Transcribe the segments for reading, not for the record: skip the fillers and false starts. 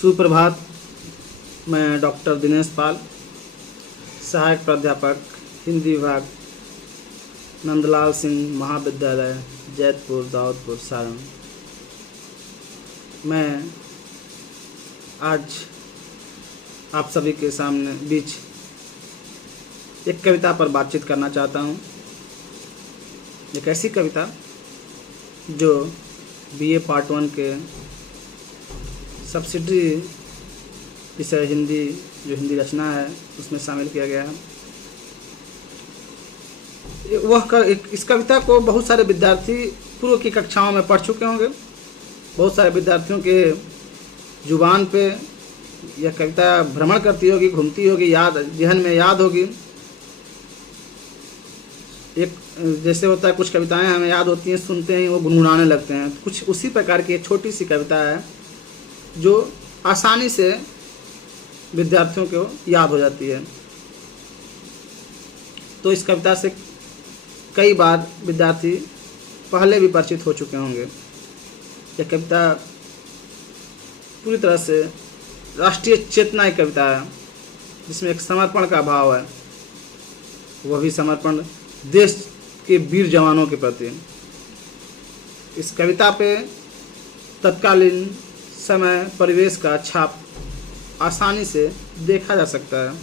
सुप्रभात। मैं डॉक्टर दिनेश पाल, सहायक प्राध्यापक हिंदी विभाग, नंदलाल सिंह महाविद्यालय, जैतपुर, दाऊदपुर, सारण। मैं आज आप सभी के सामने बीच एक कविता पर बातचीत करना चाहता हूँ। एक ऐसी कविता जो बीए पार्ट 1 के सब्सिडरी विषय हिंदी, जो हिंदी रचना है, उसमें शामिल किया गया है। इस कविता को बहुत सारे विद्यार्थी पूर्व की कक्षाओं में पढ़ चुके होंगे। बहुत सारे विद्यार्थियों के जुबान पे यह कविता भ्रमण करती होगी, घूमती होगी, याद जहन में याद होगी। एक जैसे होता है, कुछ कविताएं हमें याद होती हैं, सुनते हैं वो गुनगुनाने लगते हैं। कुछ उसी प्रकार की एक छोटी सी कविता है जो आसानी से विद्यार्थियों को याद हो जाती है। तो इस कविता से कई बार विद्यार्थी पहले भी परिचित हो चुके होंगे। यह कविता पूरी तरह से राष्ट्रीय चेतना की कविता है, जिसमें एक समर्पण का भाव है, वह भी समर्पण देश के वीर जवानों के प्रति। इस कविता पे तत्कालीन समय परिवेश का छाप आसानी से देखा जा सकता है।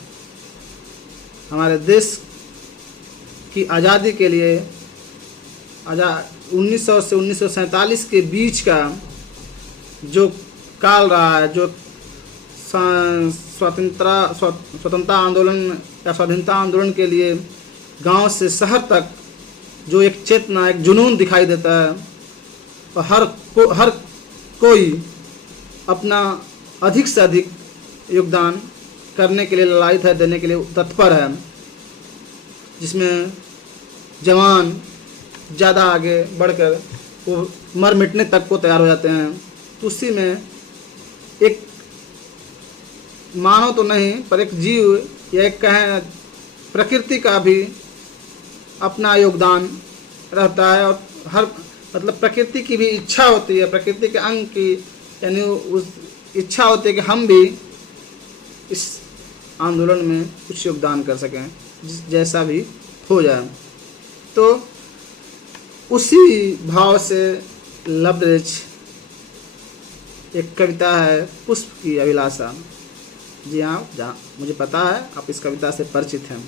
हमारे देश की आज़ादी के लिए 1900 से 1947 के बीच का जो काल रहा है, जो स्वतंत्रता आंदोलन या स्वाधीनता आंदोलन के लिए गांव से शहर तक जो एक चेतना, एक जुनून दिखाई देता है, और हर कोई अपना अधिक से अधिक योगदान करने के लिए ललायत है, देने के लिए तत्पर है, जिसमें जवान ज़्यादा आगे बढ़कर वो मर मिटने तक को तैयार हो जाते हैं। तो उसी में एक मानव तो नहीं, पर एक जीव या एक कहें प्रकृति का भी अपना योगदान रहता है। और हर प्रकृति की भी इच्छा होती है, प्रकृति के अंग की, यानी उस इच्छा होती है कि हम भी इस आंदोलन में कुछ योगदान कर सकें, जैसा भी हो जाए। तो उसी भाव से लबरेज एक कविता है, पुष्प की अभिलाषा। जी हाँ, जहाँ मुझे पता है आप इस कविता से परिचित हैं।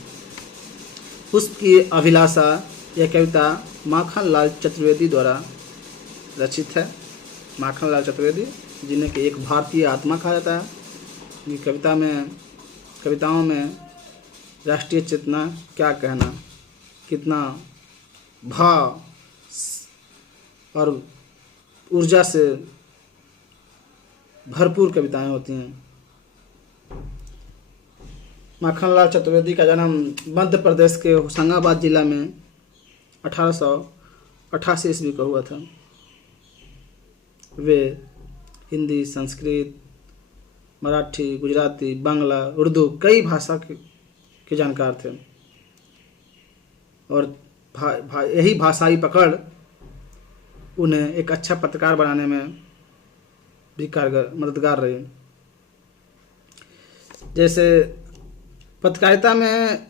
पुष्प की अभिलाषा यह कविता माखनलाल चतुर्वेदी द्वारा रचित है। माखनलाल चतुर्वेदी, जिन्हें कि एक भारतीय आत्मा कहा जाता है। ये कविताओं में राष्ट्रीय चेतना, क्या कहना, कितना भाव और ऊर्जा से भरपूर कविताएं होती हैं। माखनलाल चतुर्वेदी का जन्म मध्य प्रदेश के होशंगाबाद जिला में 1888 ईस्वी को हुआ था। वे हिंदी, संस्कृत, मराठी, गुजराती, बांग्ला, उर्दू कई भाषा के जानकार थे, और यही भाषाई पकड़ उन्हें एक अच्छा पत्रकार बनाने में भी मददगार रही। जैसे पत्रकारिता में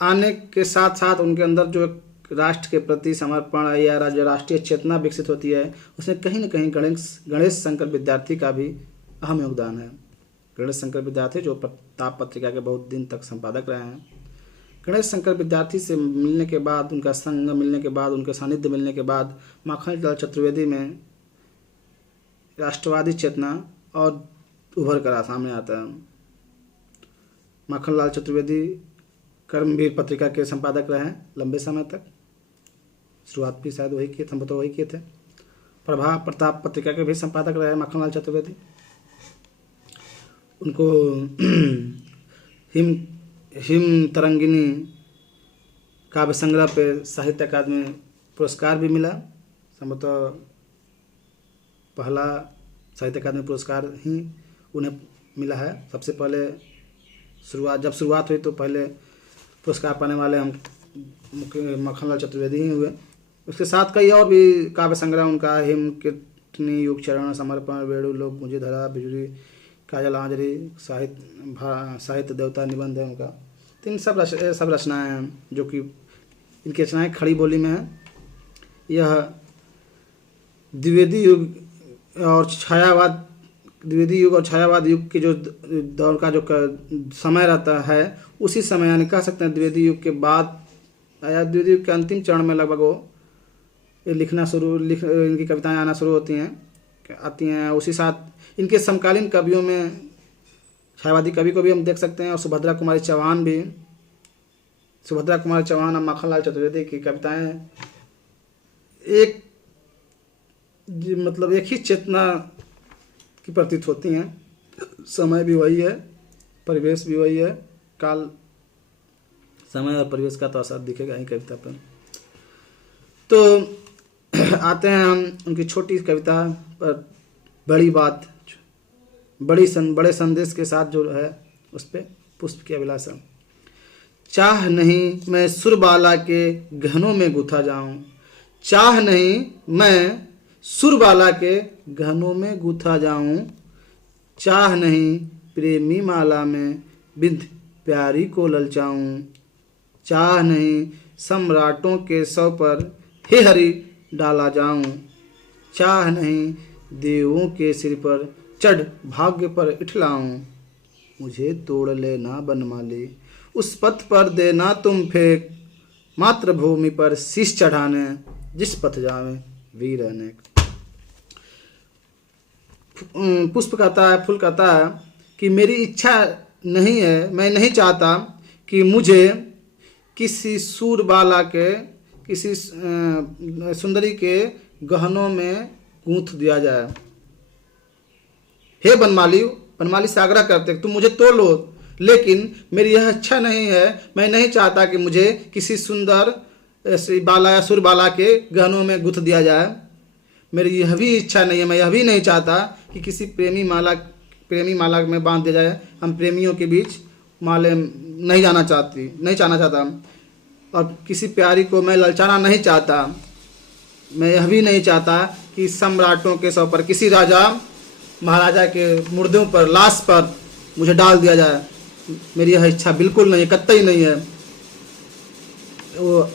आने के साथ साथ उनके अंदर जो राष्ट्र के प्रति समर्पण या राष्ट्रीय चेतना विकसित होती है, उसमें कहीं न कहीं गणेश शंकर विद्यार्थी का भी अहम योगदान है। गणेश शंकर विद्यार्थी जो प्रताप पत्रिका के बहुत दिन तक संपादक रहे हैं। गणेश शंकर विद्यार्थी से मिलने के बाद, उनका संग मिलने के बाद, उनके सानिध्य मिलने के बाद माखनलाल चतुर्वेदी में राष्ट्रवादी चेतना और उभर कर सामने आता है। माखनलाल चतुर्वेदी कर्मवीर पत्रिका के संपादक रहे हैं लंबे समय तक। शुरुआत भी शायद वही किए, संभवतः वही किए थे। प्रभा प्रताप पत्रिका के भी संपादक रहे माखनलाल चतुर्वेदी। उनको हिम तरंगिनी काव्य संग्रह पे साहित्य अकादमी पुरस्कार भी मिला। संभवतः पहला साहित्य अकादमी पुरस्कार ही उन्हें मिला है। सबसे पहले जब शुरुआत हुई तो पहले पुरस्कार पाने वाले हम माखनलाल चतुर्वेदी ही हुए। उसके साथ कई और भी काव्य संग्रह उनका, हिम के अट्टनी युग चरण समर्पण वेणु लोक मुझे धरा बिजुरी काजल आंजरी साहित्य देवता निबंध है उनका। तो इन सब रचनाएँ हैं जो कि इनकी रचनाएँ खड़ी बोली में हैं। यह द्विवेदी युग और छायावाद युग के जो दौर का जो समय रहता है उसी समय, यानी कह सकते हैं द्विवेदी युग के बाद या द्विवेदी युग के अंतिम चरण में लगभग वो इनकी कविताएं आना शुरू आती हैं। उसी साथ इनके समकालीन कवियों में छायावादी कवि को भी हम देख सकते हैं, और सुभद्रा कुमारी चौहान और माखनलाल चतुर्वेदी की कविताएं एक ही चेतना की प्रतीत होती हैं। समय भी वही है, परिवेश भी वही है, काल समय और परिवेश का तो असर दिखेगा ही कविता पर। तो आते हैं हम उनकी छोटी कविता पर, बड़ी बात बड़े संदेश के साथ जो है उस पर, पुष्प की अभिलाषा। चाह नहीं मैं सुरबाला के गहनों में गुथा जाऊं, चाह नहीं मैं सुरबाला के गहनों में गुथा जाऊं, चाह नहीं प्रेमी माला में बिंद प्यारी को ललचाऊं, चाह नहीं सम्राटों के सौ पर हे हरि डाला जाऊं, चाह नहीं देवों के सिर पर चढ़ भाग्य पर इठलाऊं, मुझे तोड़ लेना बनमाली उस पथ पर देना तुम फेंक, मातृभूमि पर शीश चढ़ाने जिस पथ जावे वीर अनेक। पुष्प कहता है, फूल कहता है कि मेरी इच्छा नहीं है, मैं नहीं चाहता कि मुझे किसी सूरबाला के, किसी सुंदरी के गहनों में गूंथ दिया जाए। हे बनमाली से आग्रह करते तुम मुझे तोड़ लो, लेकिन मेरी यह इच्छा नहीं है, मैं नहीं चाहता कि मुझे किसी सुंदर बाला या सुरबाला के गहनों में गुंथ दिया जाए। मेरी यह भी इच्छा नहीं है, मैं यह भी नहीं चाहता कि किसी प्रेमी माला में बांध दिया जाए। हम प्रेमियों के बीच माले नहीं चाहना चाहता, और किसी प्यारी को मैं ललचाना नहीं चाहता। मैं यह भी नहीं चाहता कि सम्राटों के सौ पर, किसी राजा महाराजा के मुर्दों पर, लाश पर मुझे डाल दिया जाए। मेरी यह इच्छा बिल्कुल नहीं, कतई नहीं है। वो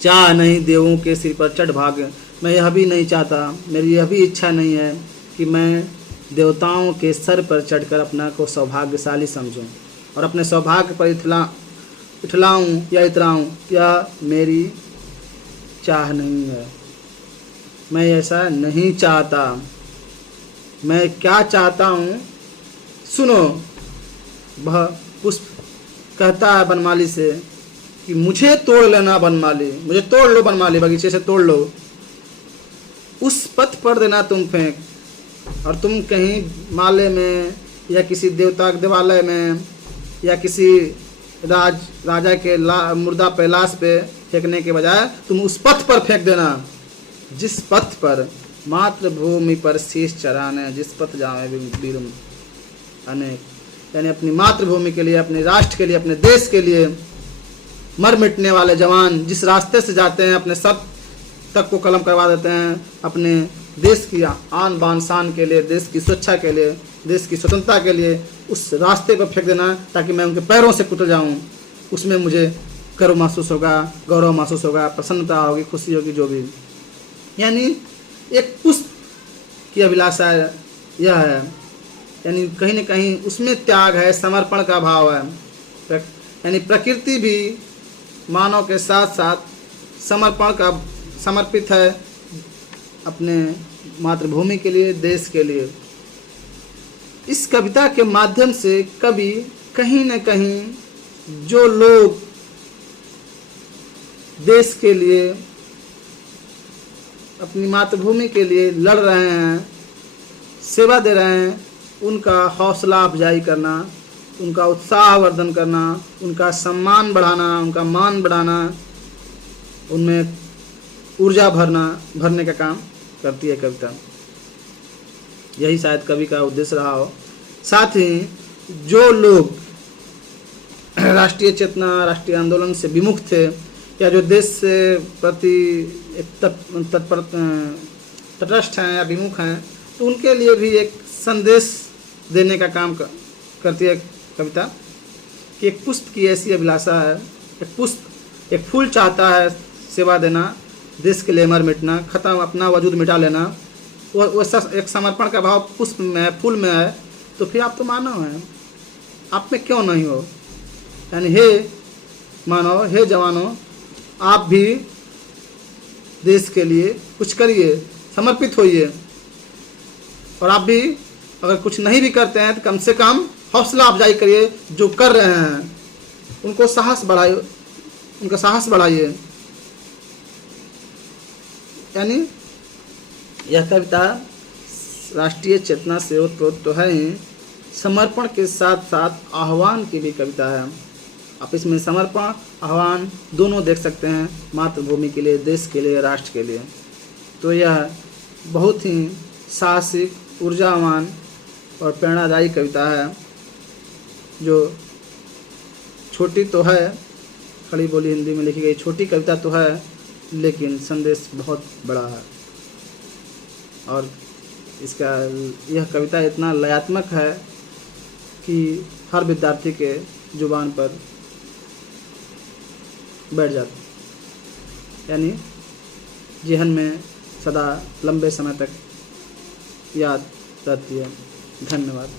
चाह नहीं देवों के सिर पर चढ़ भाग, मैं यह भी नहीं चाहता, मेरी यह भी इच्छा नहीं है कि मैं देवताओं के सर पर चढ़कर अपना को सौभाग्यशाली समझूं और अपने सौभाग्य पर इठलाऊं या इतराऊं। यह मेरी चाह नहीं है, मैं ऐसा नहीं चाहता। मैं क्या चाहता हूँ सुनो। वह पुष्प कहता है बनमाली से कि मुझे तोड़ लेना बनमाली, मुझे तोड़ लो बनमाली, बगीचे से तोड़ लो, उस पथ पर देना तुम फेंक, और तुम कहीं माले में या किसी देवता के देवालय में या किसी राजा के मुर्दा पे, लाश पे फेंकने के बजाय तुम उस पथ पर फेंक देना जिस पथ पर मातृभूमि पर शीश चढ़ाने, जिस पथ जावे वीर अनेक। यानी अपनी मातृभूमि के लिए, अपने राष्ट्र के लिए, अपने देश के लिए मर मिटने वाले जवान जिस रास्ते से जाते हैं, अपने सब तक को कलम करवा देते हैं, अपने देश की आन बान शान के लिए, देश की सुरक्षा के लिए, देश की स्वतंत्रता के लिए, उस रास्ते पर फेंक देना ताकि मैं उनके पैरों से कुतर जाऊं। उसमें मुझे गर्व महसूस होगा, गौरव महसूस होगा, प्रसन्नता होगी, खुशी होगी, जो भी। यानी एक पुष्प की अभिलाषा यह है, यानी कहीं न कहीं उसमें त्याग है, समर्पण का भाव है। यानी प्रकृति भी मानव के साथ साथ समर्पित है अपने मातृभूमि के लिए, देश के लिए। इस कविता के माध्यम से कवि कहीं न कहीं जो लोग देश के लिए, अपनी मातृभूमि के लिए लड़ रहे हैं, सेवा दे रहे हैं, उनका हौसला अफजाई करना, उनका उत्साहवर्धन करना, उनका सम्मान बढ़ाना, उनका मान बढ़ाना, उनमें ऊर्जा भरने का काम करती है कविता। यही शायद कवि का उद्देश्य रहा हो। साथ ही जो लोग राष्ट्रीय चेतना, राष्ट्रीय आंदोलन से विमुख थे, या जो देश से प्रति तटस्थ हैं या विमुख हैं, तो उनके लिए भी एक संदेश देने का काम करती है कविता कि एक पुष्प की ऐसी अभिलाषा है, एक फूल चाहता है सेवा देना, देश के लिए मर मिटना, खत्म अपना वजूद मिटा लेना, वो एक समर्पण का भाव पुष्प में है, फूल में है, तो फिर आप तो मानव हैं, आप में क्यों नहीं हो? यानी हे मानव, हे जवानों, आप भी देश के लिए कुछ करिए, समर्पित होइए। और आप भी अगर कुछ नहीं भी करते हैं तो कम से कम हौसला अफजाई करिए, जो कर रहे हैं उनको साहस बढ़ाइए, उनका साहस बढ़ाइए। यानी यह कविता राष्ट्रीय चेतना से ओतप्रोत तो है ही, समर्पण के साथ साथ आह्वान की भी कविता है। आप इसमें समर्पण आह्वान दोनों देख सकते हैं, मातृभूमि के लिए, देश के लिए, राष्ट्र के लिए। तो यह बहुत ही साहसिक, ऊर्जावान और प्रेरणादायी कविता है, जो छोटी तो है, खड़ी बोली हिंदी में लिखी गई छोटी कविता तो है, लेकिन संदेश बहुत बड़ा है। और यह कविता इतना लयात्मक है कि हर विद्यार्थी के जुबान पर बैठ जाती, यानी जेहन में सदा लंबे समय तक याद रहती है। धन्यवाद।